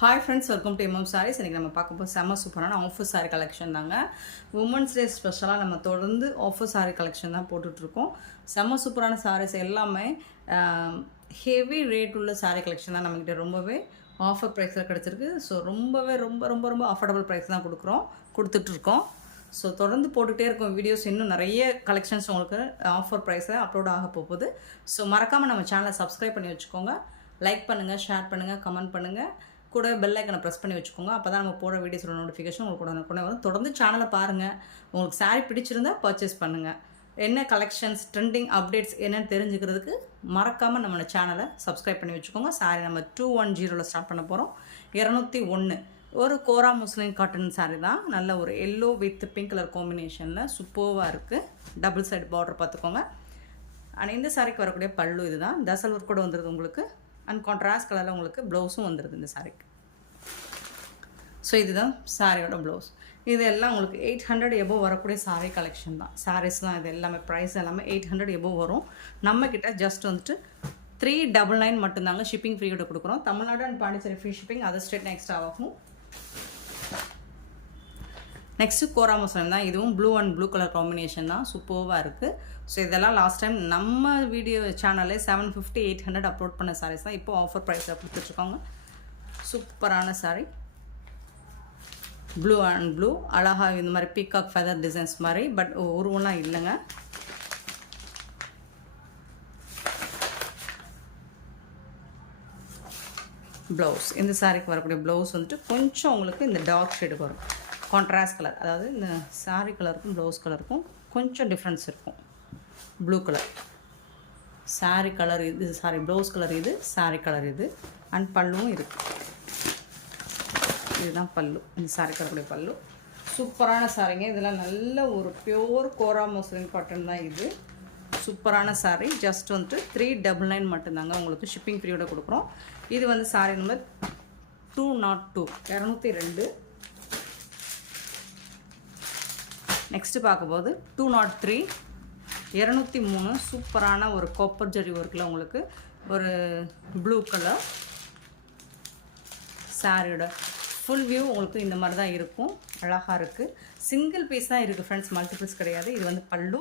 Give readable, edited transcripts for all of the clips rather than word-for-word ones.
Hi friends, welcome to MM saris. இன்றைக்கி நம்ம பார்க்க போது செம்ம சூப்பரான ஆஃபர் சாரீ கலெக்ஷன் தாங்க. உமன்ஸ் டே ஸ்பெஷலாக நம்ம தொடர்ந்து ஆஃபர் சாரீ கலெக்ஷன் தான் போட்டுட்ருக்கோம். செம்ம சூப்பரான சாரீஸ் எல்லாமே ஹெவி ரேட் உள்ள சாரீ கலெக்ஷன் தான் நம்மக்கிட்ட ரொம்பவே ஆஃபர் ப்ரைஸில் கிடச்சிருக்கு. ஸோ ரொம்பவே ரொம்ப ரொம்ப ரொம்ப அஃபோர்டபுள் ப்ரைஸ் தான் கொடுத்துட்ருக்கோம். ஸோ தொடர்ந்து போட்டுகிட்டே இருக்கும் வீடியோஸ். இன்னும் நிறைய கலெக்ஷன்ஸ் உங்களுக்கு ஆஃபர் ப்ரைஸில் அப்லோட் ஆக போகுது. ஸோ மறக்காமல் நம்ம சேனலை சப்ஸ்கிரைப் பண்ணி வச்சுக்கோங்க. லைக் பண்ணுங்கள், ஷேர் பண்ணுங்கள், கமெண்ட் பண்ணுங்கள். கூட பெல் ஐக்கனை ப்ரெஸ் பண்ணி வச்சுக்கோங்க. அப்போ தான் நம்ம போகிற வீடியோஸோட நோட்டிஃபிகேஷன் உங்களுக்கு கூட வரும். தொடர்ந்து சேனலை பாருங்கள். உங்களுக்கு சாரீ பிடிச்சிருந்தால் பர்ச்சேஸ் பண்ணுங்கள். என்ன கலெக்ஷன்ஸ், ட்ரெண்டிங் அப்டேட்ஸ் என்னென்னு தெரிஞ்சுக்கிறதுக்கு மறக்காமல் நம்ம சேனலை சப்ஸ்கிரைப் பண்ணி வச்சுக்கோங்க. சாரீ நம்ம 210 ஸ்டார்ட் பண்ண போகிறோம். 201 ஒரு கோரா முஸ்லிம் காட்டன் சாரீ தான். நல்ல ஒரு எல்லோ வித் பிங்க் கலர் காம்பினேஷனில் சூப்பர்வாக இருக்குது. டபுள் சைடு பார்டர் பார்த்துக்கோங்க. அண்ட் இந்த சாரீக்கு வரக்கூடிய பல்லு இது தான். தசல் ஒர்க் கூட வந்துடுது உங்களுக்கு. அண்ட் கான்ட்ராஸ்ட் கலரில் உங்களுக்கு ப்ளவுஸும் வந்துடுது இந்த சாரீக்கு. ஸோ இதுதான் சாரியோட ப்ளவுஸ். இது எல்லாம் உங்களுக்கு 800 எபோவ் வரக்கூடிய சாரீ கலெக்ஷன் தான். சாரீஸ் தான் இது எல்லாமே. ப்ரைஸ் எல்லாமே 800 எபோவ் வரும். நம்மக்கிட்ட ஜஸ்ட் வந்துட்டு 399 மட்டும்தாங்க ஷிப்பிங் ஃப்ரீயோட கொடுக்குறோம். Tamil Nadu and Pondicherry free shipping, other state extra ஆகும். நெக்ஸ்ட்டு கோரா முஸ்லிம் தான். இதுவும் blue and blue colour combination தான். சூப்பர்வாக இருக்குது. ஸோ இதெல்லாம் லாஸ்ட் டைம் நம்ம வீடியோ சேனலே 750 800 அப்லோட் பண்ண சாரீஸ் தான். இப்போது ஆஃபர் ப்ரைஸில் கொடுத்துட்ருக்காங்க. சூப்பரான சாரீ. ப்ளூ அண்ட் ப்ளூ அழகாக இந்த மாதிரி பீகாக் ஃபெதர் டிசைன்ஸ் மாதிரி, பட் உருவம்லாம் இல்லைங்க. ப்ளவுஸ், இந்த சாரீக்கு வரக்கூடிய ப்ளவுஸ் வந்துட்டு கொஞ்சம் உங்களுக்கு இந்த டார்க் ஷேடு வரும். கான்ட்ராஸ்ட் கலர், அதாவது இந்த சாரீ கலருக்கும் ப்ளவுஸ் கலருக்கும் கொஞ்சம் டிஃப்ரென்ஸ் இருக்கும். ப்ளூ கலர் சாரீ கலர் இது, சாரி ப்ளவுஸ் கலர் இது, சாரீ கலர் இது. அண்ட் பல்லுவும் இருக்குது. இதுதான் பல்லு. இந்த சாரீ கலருடைய பல்லு சூப்பரான சாரீங்க. இதெல்லாம் நல்ல ஒரு பியோர் கோரா முஸ்லிம் காட்டன் தான் இது. சூப்பரான சாரீ. ஜஸ்ட் வந்துட்டு 399 மட்டும்தாங்க உங்களுக்கு ஷிப்பிங் ஃப்ரீயோட கொடுக்குறோம். இது வந்து சாரீ நம்பர் 202 202. நெக்ஸ்ட்டு பார்க்கும்போது 203 203 சூப்பரான ஒரு காப்பர் ஜரி ஒர்க்கில் உங்களுக்கு ஒரு ப்ளூ கலர் சாரியோட ஃபுல் வியூ உங்களுக்கு இந்த மாதிரி தான் இருக்கும். அழகாக இருக்குது. சிங்கிள் பீஸ் தான் இருக்குது ஃப்ரெண்ட்ஸ், மல்டிபிள்ஸ் கிடையாது. இது வந்து பல்லு.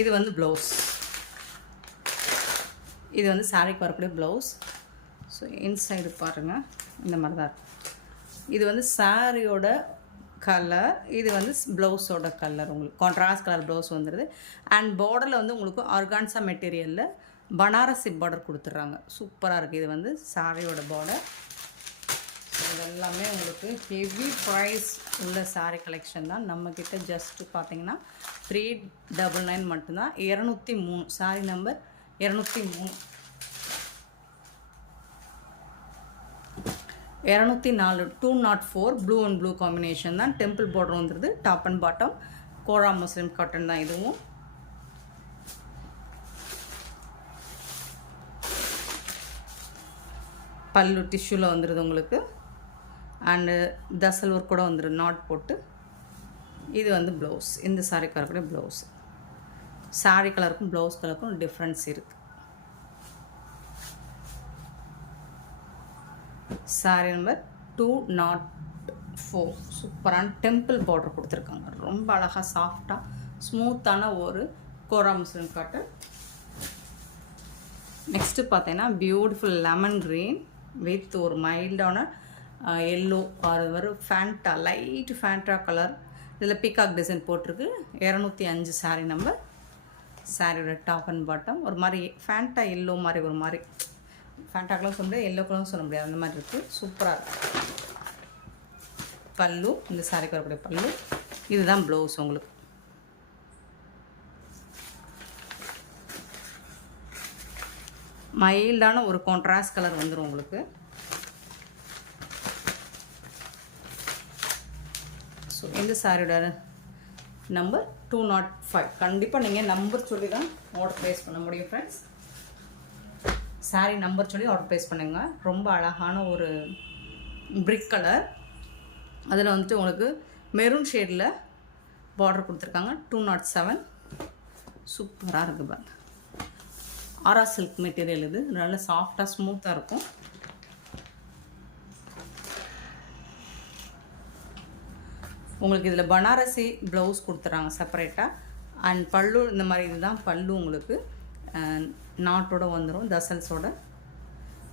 இது வந்து ப்ளவுஸ். இது வந்து சாரீக்கு வரக்கூடிய ப்ளவுஸ். ஸோ இன்சைடு பாருங்கள், இந்த மாதிரி தான் இருக்கும். இது வந்து சாரியோட கலர், இது வந்து ப்ளவுஸோட கலர். உங்களுக்கு கான்ட்ராஸ்ட் கலர் ப்ளவுஸ் வந்துடுது. அண்ட் பார்டரில் வந்து உங்களுக்கு ஆர்கான்சா மெட்டீரியலில் பனாரசி பார்டர் கொடுத்துட்றாங்க. சூப்பராக இருக்குது. இது வந்து சாரியோட பார்டர். இதெல்லாமே உங்களுக்கு ஹெவி ப்ரைஸ் உள்ள சாரீ கலெக்ஷன் தான். நம்மக்கிட்ட ஜஸ்ட்டு பார்த்தீங்கன்னா 399 மட்டும்தான். 203 sari number 203. 204 204 blue and blue combination தான். டெம்பிள் பார்டர் வந்துடுது. Top and bottom kora muslin cotton தான் இதுவும். பல்லு டிஷ்யூவில் வந்துடுது உங்களுக்கு. அண்டு தசல் ஒர்க் கூட வந்துடும் நாட் போட்டு. இது வந்து ப்ளவுஸ். இந்த சாரீக்கு வரக்கூடிய ப்ளவுஸ். சாரீ கலருக்கும் ப்ளவுஸ் கலருக்கும் டிஃப்ரென்ஸ் இருக்குது. சாரீ நம்பர் 204 சூப்பரான டெம்பிள் பார்டர் கொடுத்துருக்காங்க. ரொம்ப அழகாக சாஃப்டாக ஸ்மூத்தான ஒரு கோரா முஸ்லிம் காட்டன். நெக்ஸ்ட்டு பார்த்தீங்கன்னா பியூட்டிஃபுல் லெமன் க்ரீன் வித் ஒரு மைல்டான எல்லோ அது வரும். Fanta light Fanta colour. இதில் பீகாக் டிசைன் போட்டிருக்கு. 205 சாரீ நம்பர். சாரியோட டாப் அண்ட் பாட்டம் ஒரு மாதிரி ஃபேண்டா எல்லோ மாதிரி, ஒரு மாதிரி ஃபேண்டா கலரும் சொல்ல முடியாது, எல்லோ கலரும் சொல்ல முடியாது, அந்த மாதிரி இருக்குது. சூப்பராக இருக்குது. பல்லு, இந்த சாரிக்கு வரக்கூடிய பல்லு. இதுதான் ப்ளவுஸ் உங்களுக்கு. மைல்டான ஒரு கான்ட்ராஸ்ட் கலர் வந்துடும் உங்களுக்கு. ஸோ இந்த சாரியோட நம்பர் 205. கண்டிப்பாக நீங்கள் நம்பர் சொல்லி தான் ஆர்டர் ப்ளேஸ் பண்ண முடியும் ஃப்ரெண்ட்ஸ். சாரீ நம்பர் சொல்லி ஆர்டர் ப்ளேஸ் பண்ணுங்க. ரொம்ப அழகான ஒரு பிரிக் கலர். அதில் வந்துட்டு உங்களுக்கு மெரூன் ஷேடில் பார்டர் கொடுத்துருக்காங்க. 207. சூப்பராக இருக்குது பாருங்க. ஆரா சில்க் மெட்டீரியல் இது, நல்ல சாஃப்டாக ஸ்மூத்தாக இருக்கும். உங்களுக்கு இதில் பனாரசி ப்ளவுஸ் கொடுத்துட்றாங்க செப்பரேட்டாக. அண்ட் பல்லு இந்த மாதிரி இதுதான் பல்லு உங்களுக்கு நாட்டோட வந்துடும், தசல்ஸோட.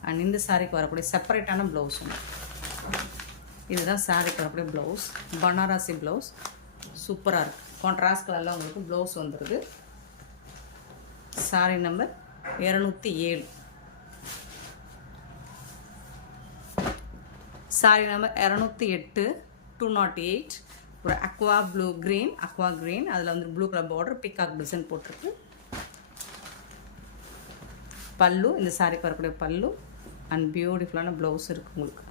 அண்ட் இந்த சாரீக்கு வரக்கூடிய செப்பரேட்டான ப்ளவுஸ் ஒன்று. இதுதான் சாரீக்கு வரக்கூடிய ப்ளவுஸ், பனாரசி ப்ளவுஸ். சூப்பராக இருக்குது. கான்ட்ராஸ்ட் கலரில் உங்களுக்கு ப்ளவுஸ் வந்துடுது. சாரீ நம்பர் 207. சாரீ நம்பர் 208, 208. ஒரு அக்வா க்ரீன், அதில் வந்து blue colour border, peacock design போட்டிருக்கு. பல்லு, இந்த சாரீக்கு வரக்கூடிய பல்லு. அண்ட் பியூட்டிஃபுல்லான ப்ளவுஸ் இருக்குது உங்களுக்கு.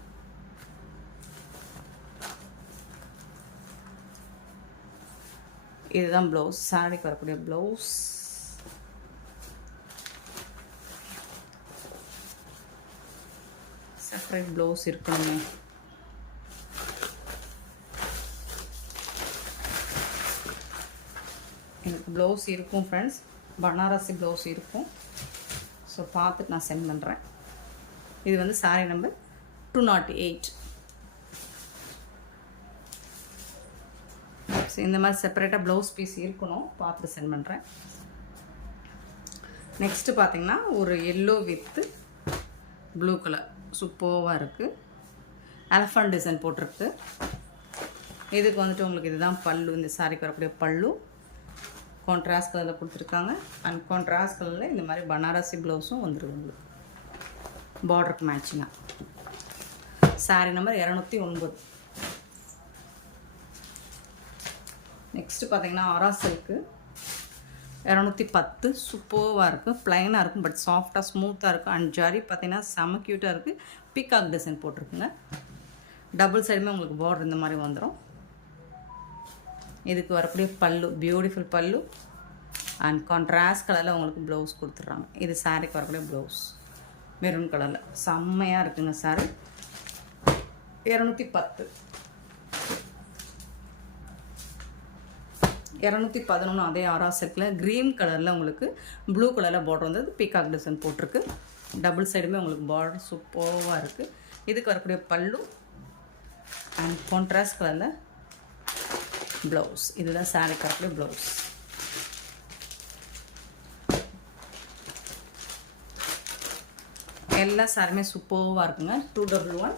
இதுதான் ப்ளவுஸ், சாரீக்கு வரக்கூடிய ப்ளவுஸ். செப்பரேட் ப்ளவுஸ் இருக்கணுமே. எனக்கு ப்ளவுஸ் இருக்கும் ஃப்ரெண்ட்ஸ், பனாரசி ப்ளவுஸ் இருக்கும். ஸோ பார்த்துட்டு நான் சென்ட் பண்ணுறேன். இது வந்து சாரீ நம்பர் 208. ஸோ இந்த மாதிரி செப்பரேட்டாக ப்ளவுஸ் பீஸ் இருக்கணும், பார்த்துட்டு சென்ட் பண்ணுறேன். நெக்ஸ்ட்டு பார்த்தீங்கன்னா ஒரு எல்லோ வித்து ப்ளூ கலர் சூப்பராக இருக்குது. எலஃபண்ட் டிசைன் போட்டிருக்கு. இதுக்கு வந்துட்டு உங்களுக்கு இதுதான் பல்லு, இந்த சாரீக்கு வரக்கூடிய பல்லு. கான்ட்ராஸ்ட் கலரில் கொடுத்துருக்காங்க. அண்ட் கான்ட்ராஸ்ட் கலரில் இந்த மாதிரி பனாரசி ப்ளவுஸும் வந்துடுது உங்களுக்கு பார்டருக்கு மேட்சிங்காக. சாரீ நம்பர் 209. நெக்ஸ்ட்டு பார்த்தீங்கன்னா ஆரா சில்க்கு 210. சூப்பராக இருக்குது, ப்ளைனாக இருக்கும், பட் சாஃப்டாக ஸ்மூத்தாக இருக்கும். அண்ட் ஜரி பார்த்தீங்கன்னா செம க்யூட்டாக இருக்குது. Peacock design போட்டிருக்குங்க. டபுள் சைடுமே உங்களுக்கு பார்டர் இந்த மாதிரி வந்துடும். இதுக்கு வரக்கூடிய பல்லு, பியூட்டிஃபுல் பல்லு. அண்ட் கான்ட்ராஸ்ட் கலரில் உங்களுக்கு ப்ளவுஸ் கொடுத்துட்றாங்க. இது சாரீக்கு வரக்கூடிய ப்ளவுஸ் மெரூன் கலரில் செம்மையாக இருக்குங்க. சாரீ 210. 211 அதே ஆரா சில்கில் க்ரீன் கலரில் உங்களுக்கு ப்ளூ கலரில் பார்டர் வந்தது, பீகாக் டிசைன் போட்டிருக்கு. டபுள் சைடுமே உங்களுக்கு பார்டர் சூப்பராக இருக்குது. இதுக்கு வரக்கூடிய பல்லு அண்ட் கான்ட்ராஸ்ட் கலரில் ப்ளவுஸ். இதுதான் சாரீக்கு வரக்கூடிய ப்ளவுஸ். எல்லா சாரியுமே சூப்பராக இருக்குங்க. 211.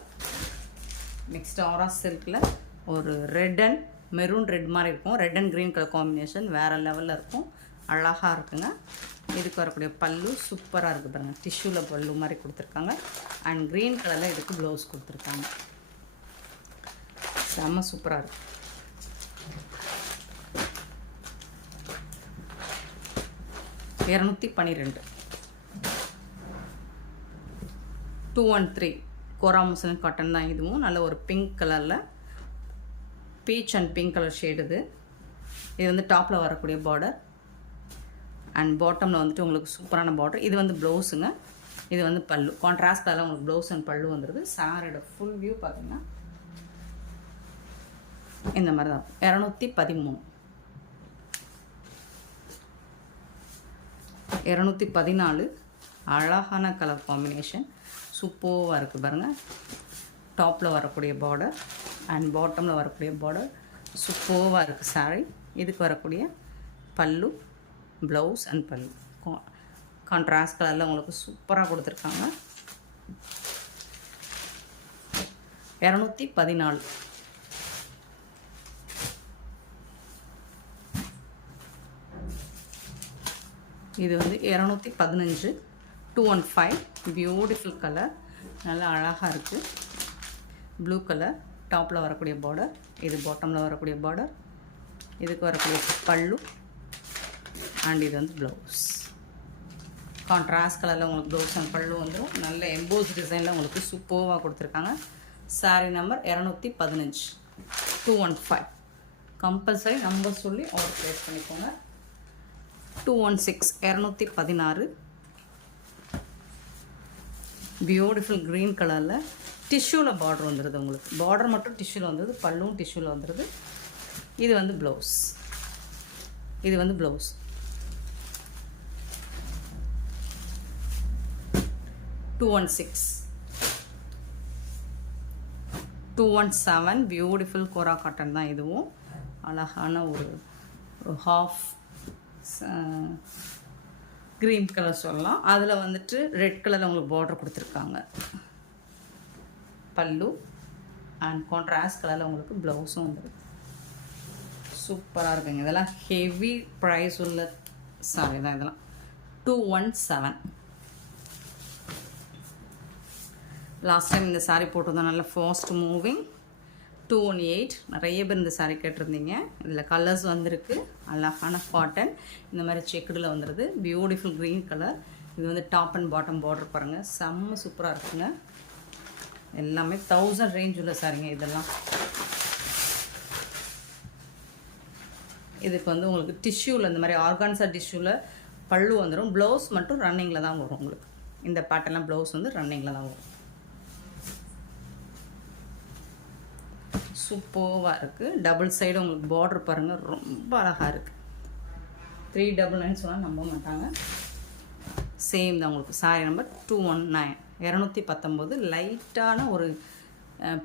நெக்ஸ்ட் ஆரா சில்கில் ஒரு ரெட் அண்ட் மெரூன் ரெட் மாதிரி இருக்கும். Red and green colour combination வேறு லெவலில் இருக்கும், அழகாக இருக்குங்க. இதுக்கு வரக்கூடிய பல்லு சூப்பராக இருக்குது பாருங்கள், டிஷ்யூவில் பல்லு மாதிரி கொடுத்துருக்காங்க. அண்ட் க்ரீன் கலரில் இதுக்கு ப்ளவுஸ் கொடுத்துருக்காங்க. செம்ம சூப்பராக இருக்குது. 212. 213 கோரா முஸ்லிம் காட்டன் தான். இதுவும் நல்ல ஒரு பிங்க் கலரில், beach and pink colour shade. இது வந்து டாப்பில் வரக்கூடிய பார்டர் அண்ட் பாட்டமில் வந்துட்டு உங்களுக்கு சூப்பரான பார்டர். இது வந்து ப்ளவுஸுங்க, இது வந்து பல்லு. கான்ட்ராஸ்ட் கலரில் உங்களுக்கு ப்ளவுஸ் அண்ட் பல்லு வந்துடுது. சாரியோட ஃபுல் வியூ பார்த்தீங்கன்னா இந்த மாதிரி தான். 213. 214. அழகான கலர் காம்பினேஷன், சூப்பராக இருக்குது பாருங்கள். டாப்பில் வரக்கூடிய பார்டர் அண்ட் பாட்டமில் வரக்கூடிய பார்டர் சூப்பராக இருக்குது சாரீ. இதுக்கு வரக்கூடிய பல்லு, ப்ளவுஸ் அண்ட் பல்லு கான்ட்ராஸ்ட் கலரில் உங்களுக்கு சூப்பராக கொடுத்துருக்காங்க. 214. இது வந்து 215. 215. பியூட்டிஃபுல் கலர், நல்லா அழகாக இருக்குது. ப்ளூ கலர், டாப்பில் வரக்கூடிய பார்டர், இது பாட்டமில் வரக்கூடிய பார்டர். இதுக்கு வரக்கூடிய பல்லு அண்ட் இது வந்து ப்ளவுஸ். கான்ட்ராஸ்ட் கலரில் உங்களுக்கு ப்ளவுஸ் அண்ட் பல்லு வந்துடும். நல்ல எம்போஸ் டிசைனில் உங்களுக்கு சூப்பராக கொடுத்துருக்காங்க. சாரீ நம்பர் 215. 215. கம்பல்சரி நம்பர் சொல்லி ஆர்டர் ப்ளேஸ் பண்ணிக்கோங்க. 216. 216. பியூட்டிஃபுல் க்ரீன் கலரில் டிஷ்யூவில் பார்டர் வந்துடுது உங்களுக்கு. பார்டர் மட்டும் டிஷ்யூவில் வந்துடுது, பல்லும் டிஷ்யூவில் வந்துடுது. இது வந்து ப்ளவுஸ். இது வந்து ப்ளவுஸ். $217 பியூட்டிஃபுல் கோரா காட்டன் தான். இதுவும் அழகான ஒரு ஹாஃப் க்ரீன் கலர் சொல்லலாம். அதில் வந்துட்டு ரெட் கலரில் உங்களுக்கு பார்டர் கொடுத்துருக்காங்க. பல்லு அண்ட் கான்ட்ராஸ்ட் கலரில் உங்களுக்கு ப்ளவுஸும் வந்துருக்கு. சூப்பராக இருக்குங்க. இதெல்லாம் ஹெவி ப்ரைஸ் உள்ள சாரி தான். இதெல்லாம் 217. லாஸ்ட் டைம் இந்த சாரீ போட்டிருந்தோம், நல்ல ஃபாஸ்ட் மூவிங். 218. நிறைய பேர் இந்த சாரீ கேட்டிருந்தீங்க. இதில் கலர்ஸ் வந்திருக்கு. அழகான காட்டன், இந்த மாதிரி செக்குடில் வந்துடுது. Beautiful green colour. இது வந்து டாப் அண்ட் பாட்டம் பார்டர் பாருங்கள், செம்ம சூப்பராக இருக்குங்க. எல்லாமே 1000 ரேஞ்ச் உள்ள சாரீங்க இதெல்லாம். இதுக்கு வந்து உங்களுக்கு டிஷ்யூவில், இந்த மாதிரி ஆர்கான்ஸா டிஷ்யூவில் பல்லு வந்துடும். ப்ளவுஸ் மட்டும் ரன்னிங்கில் தான் வரும் உங்களுக்கு. இந்த பேட்டர்லாம் ப்ளவுஸ் வந்து ரன்னிங்கில் தான் வரும். சூப்பராக இருக்குது. டபுள் சைடு உங்களுக்கு பார்டர் பாருங்கள், ரொம்ப அழகாக இருக்குது. 399 சொன்னால் நம்ப மாட்டாங்க. சேம் தான் உங்களுக்கு. Sorry number 219. 219. லைட்டான ஒரு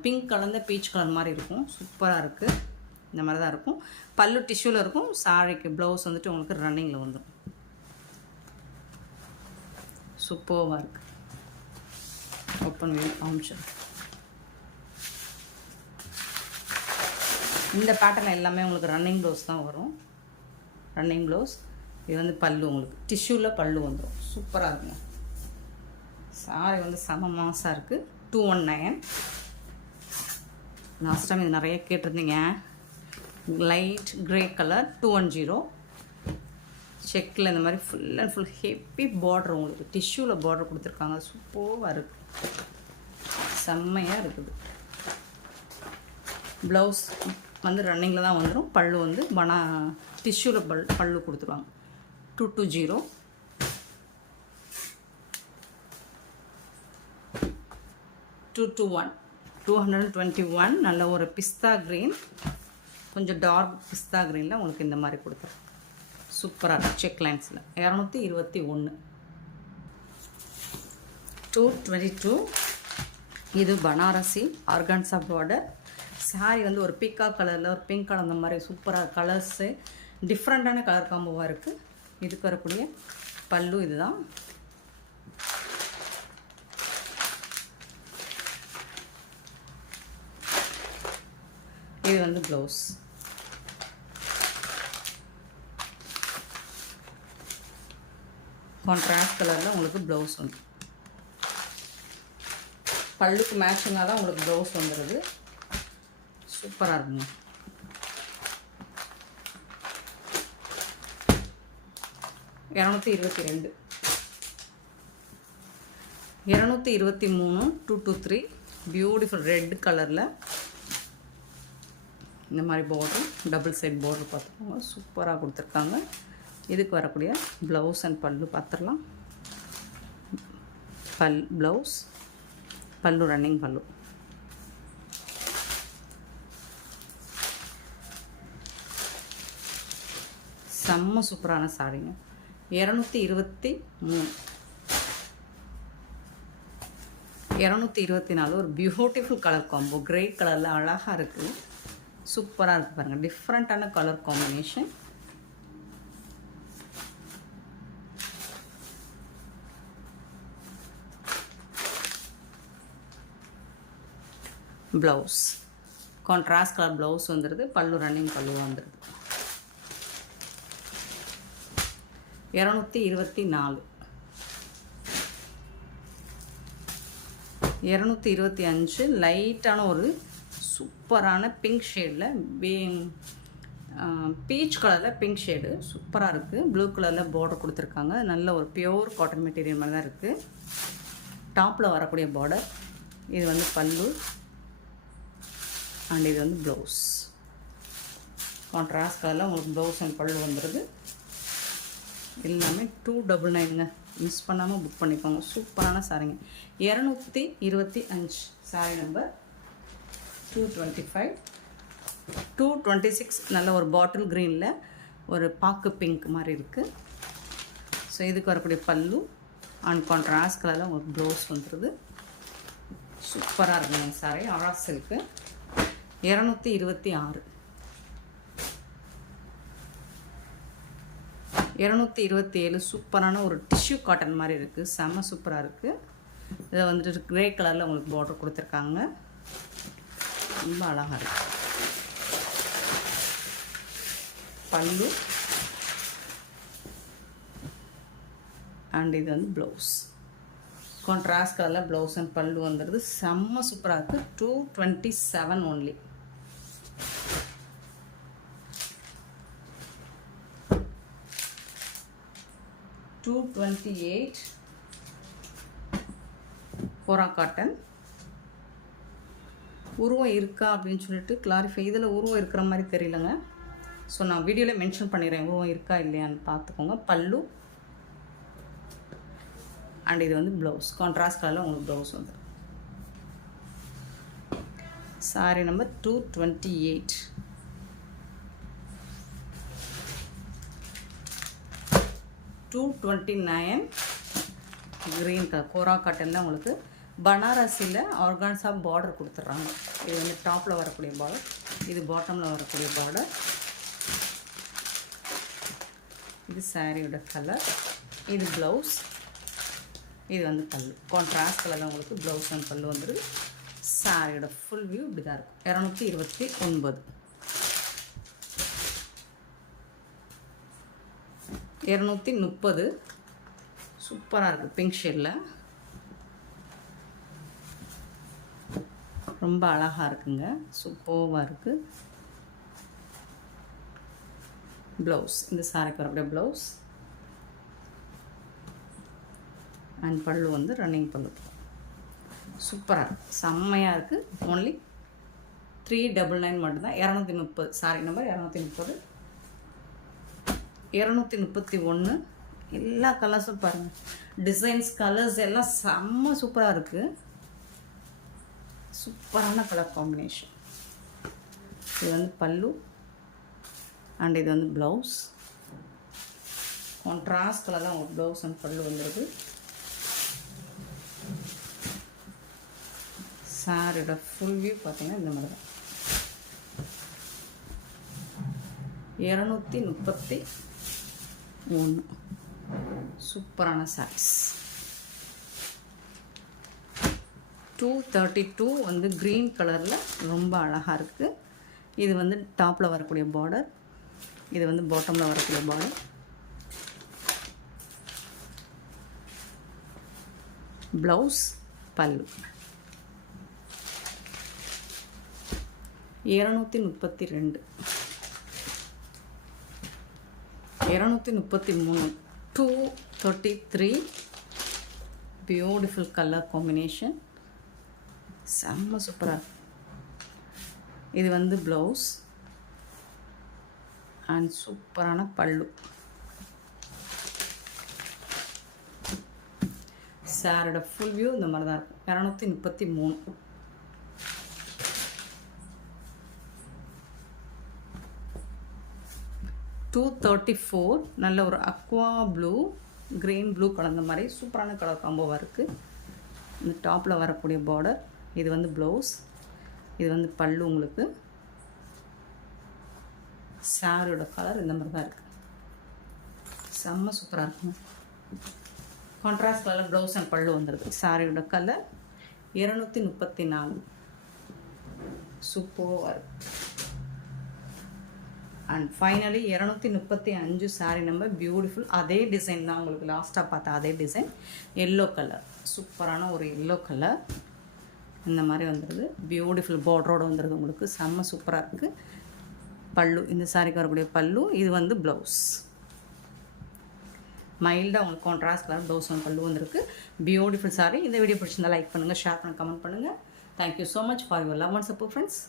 பிங்க் கலந்த பீச் கலர் மாதிரி இருக்கும். சூப்பராக இருக்குது. இந்த மாதிரி தான் இருக்கும். பல்லு டிஷ்யூவில் இருக்கும். சாரிக்கு ப்ளவுஸ் வந்துட்டு உங்களுக்கு ரன்னிங்கில் வந்துடும். சூப்பராக இருக்குது. ஓப்பன் வியூ காமிச்சு. இந்த பேட்டர்ன் எல்லாமே உங்களுக்கு ரன்னிங் ப்ளவுஸ் தான் வரும். Running blouse. இது வந்து பல்லு உங்களுக்கு டிஷ்யூவில் பல்லு வந்துடும். சூப்பராக இருக்குங்க. சாரி வந்து செம மாசாக இருக்குது. 219. லாஸ்ட் டைம் இது நிறைய கேட்டிருந்தீங்க. Light grey colour 210. செக்கில் இந்த மாதிரி full and full heavy border உங்களுக்கு டிஷ்யூவில் பார்டர் கொடுத்துருக்காங்க. சூப்பராக இருக்குது. செம்மையாக இருக்குது. ப்ளவுஸ் வந்து ரன்னிங்கில் தான் வந்துடும். பல்லு வந்து டிஷ்யூவில் பல்லு கொடுத்துருவாங்க. 220. $221. 221. நல்ல ஒரு பிஸ்தா க்ரீன், கொஞ்சம் டார்க் பிஸ்தா க்ரீனில் உங்களுக்கு இந்த மாதிரி கொடுத்துரும். சூப்பராக இருக்கும். செக் லைன்ஸில் 221. 222. இது பனாரசி ஆர்கான்ஸா பார்டர். சாரி வந்து ஒரு பீகாக் கலரில் ஒரு பிங்க் கலர், அந்த மாதிரி சூப்பராக கலர்ஸு டிஃப்ரெண்ட்டான கலர் காம்போவாக இருக்குது. இதுக்கு வரக்கூடிய பல்லு இதுதான். இது வந்து ப்ளவுஸ். கான்ட்ராஸ்ட் கலரில் உங்களுக்கு ப்ளவுஸ் வந்து பல்லுக்கு மேட்சிங்காக தான் உங்களுக்கு ப்ளவுஸ் வந்துடுது. சூப்பராக இருக்குங்க. $222. 223. 223. பியூட்டிஃபுல் ரெட் கலரில் இந்த மாதிரி பார்டர், டபுள் சைட் பார்டர் பார்த்துக்கோங்க. சூப்பராக கொடுத்துருக்காங்க. இதுக்கு வரக்கூடிய ப்ளவுஸ் அண்ட் பல்லு பார்த்துடலாம். ப்ளவுஸ், பல்லு ரன்னிங் பல்லு. செம்ம சூப்பரான சாரிங்க. 223. 224. ஒரு பியூட்டிஃபுல் கலர் காம்போ, கிரே கலரில் அழகாக இருக்குது. சூப்பராக இருக்குது பாருங்கள். டிஃப்ரெண்ட்டான colour combination. Blouse contrast colour blouse வந்துடுது. பல்லு ரன்னிங் பல்லு வந்துடுது. 224. 225. லைட்டான ஒரு சூப்பரான பிங்க் ஷேடில், பீச் கலரில் பிங்க் ஷேடு சூப்பராக இருக்குது. ப்ளூ கலரில் பார்டர் கொடுத்துருக்காங்க. நல்ல ஒரு பியோர் காட்டன் மெட்டீரியல் மாதிரி தான் இருக்குது. டாப்பில் வரக்கூடிய பார்டர். இது வந்து பல்லு அண்ட் இது வந்து ப்ளவுஸ். கான்ட்ராஸ்ட் கலரில் உங்களுக்கு ப்ளவுஸ் அண்ட் பல்லு வந்துடுது. எல்லாமே 299ங்க. மிஸ் பண்ணாமல் புக் பண்ணிக்கோங்க. சூப்பரான சாரிங்க. 225 சாரி நம்பர் 225. 226 நல்ல ஒரு பாட்டில் க்ரீனில் ஒரு பாக்கு பிங்க் மாதிரி இருக்குது. ஸோ இதுக்கு வரக்கூடிய பல்லு அண்ட் கான்ட்ராஸ்ட் கலரில் உங்களுக்கு ப்ளவுஸ் வந்துடுது. சூப்பராக இருக்குங்க சாரி. அழகா சில்க்கு 226. 227 சூப்பரான ஒரு டிஷ்யூ காட்டன் மாதிரி இருக்குது. செம்ம சூப்பராக இருக்குது. இதை வந்துட்டு க்ரே கலரில் உங்களுக்கு பார்டர் கொடுத்துருக்காங்க. ரொம்ப அழகாக இருக்குது. பல்லு அண்ட் இது வந்து ப்ளவுஸ். கான்ட்ராஸ்ட் கலரில் ப்ளவுஸ் அண்ட் பல்லு வந்துடுது. செம்ம சூப்பராக இருக்குது. 227 ஒன்லி. $228 கோரா காட்டன். உருவம் இருக்கா அப்படின்னு சொல்லிட்டு கிளாரிஃபை. இதில் உருவம் இருக்கிற மாதிரி தெரியலங்க. ஸோ நான் வீடியோவில் மென்ஷன் பண்ணிடுறேன் உருவம் இருக்கா இல்லையான்னு பார்த்துக்கோங்க. பல்லு அண்ட் இது வந்து ப்ளவுஸ். கான்ட்ராஸ்ட் கலரில் உங்களுக்கு ப்ளவுஸ் வந்துடும். Sorry number 228. 229 க்ரீன் கலர் கோரா காட்டனில் உங்களுக்கு பனாரஸில் ஆர்கான்ஸா பார்டர் கொடுத்துட்றாங்க. இது வந்து டாப்பில் வரக்கூடிய பார்டர், இது பாட்டமில் வரக்கூடிய பார்டர். இது சாரியோட கலர், இது ப்ளவுஸ், இது வந்து பல்லு. கான்ட்ராஸ்ட் கலரில் உங்களுக்கு ப்ளவுஸ் அண்ட் பல்லு வந்துடுது. சாரியோட ஃபுல் வியூ இப்படி தான் இருக்கும். 229. 230 சூப்பராக இருக்குது. பிங்க் ஷேடில் ரொம்ப அழகாக இருக்குங்க. சூப்பராக இருக்குது. ப்ளவுஸ் இந்த சாரிக்கு வரக்கூடிய ப்ளவுஸ் அண்ட் பல்லு வந்து ரன்னிங் பல்லு. சூப்பராக இருக்குது. செம்மையாக இருக்குது. ஓன்லி 399 மட்டும்தான். 230 சாரி நம்பர் 230. 231 எல்லா கலர்ஸும் பாருங்கள். டிசைன்ஸ் கலர்ஸ் எல்லாம் செம்ம சூப்பராக இருக்குது. சூப்பரான கலர் காம்பினேஷன். இது வந்து பல்லு அண்ட் இது வந்து ப்ளவுஸ். கான்ட்ராஸ்ட் கலர் தான் உங்களுக்கு ப்ளவுஸ் அண்ட் பல்லு வந்துடுது. சாரியோட ஃபுல் வியூ பார்த்தீங்கன்னா இந்த மாதிரி தான். 231 சூப்பரான சாரீஸ். 232 வந்து க்ரீன் கலரில் ரொம்ப அழகாக இருக்குது. இது வந்து டாப்பில் வரக்கூடிய பார்டர், இது வந்து பாட்டமில் வரக்கூடிய பார்டர். ப்ளவுஸ் பல்லு. 232. 233. 233 பியூட்டிஃபுல் கலர் காம்பினேஷன். செம்ம சூப்பராக. இது வந்து ப்ளவுஸ் அண்ட் சூப்பரான பல்லு. சாரோட ஃபுல் வியூ இந்த மாதிரி தான் இருக்கும். 233. 234 நல்ல ஒரு அக்வா ப்ளூ க்ரீன் ப்ளூ கலந்த மாதிரி சூப்பரான கலர் காம்போவாக இருக்குது. இந்த டாப்பில் வரக்கூடிய பார்டர், இது வந்து ப்ளவுஸ், இது வந்து பல்லு. உங்களுக்கு சாரியோட கலர் இந்த மாதிரி தான் இருக்குது. செம்ம சூப்பராக இருக்கும். கான்ட்ராஸ்ட் கலர் ப்ளவுஸ் அண்ட் பல்லு வந்துடுது. சாரியோட கலர் 234 சூப்பராக இருக்குது. And finally 235 sari number beautiful. அதே டிசைன் தான் உங்களுக்கு லாஸ்ட்டாக பார்த்தா அதே டிசைன். எல்லோ கலர், சூப்பரான ஒரு எல்லோ கலர் இந்த மாதிரி வந்துடுது. பியூட்டிஃபுல் பார்டரோடு வந்துடுது. உங்களுக்கு செம்ம சூப்பராக இருக்குது. பல்லு, இந்த சாரிக்கு வரக்கூடிய பல்லு, இது வந்து ப்ளவுஸ். மைல்டாக உங்களுக்கு கான்ட்ராஸ்ட் கலர் ப்ளவுஸ் அண்ட் பல்லு வந்துருக்கு. Beautiful sorry. இந்த வீடியோ பிடிச்சிருந்தா லைக் பண்ணுங்கள், ஷேர் பண்ணுங்கள், கமெண்ட் பண்ணுங்கள். Thank you so much for your love and support friends.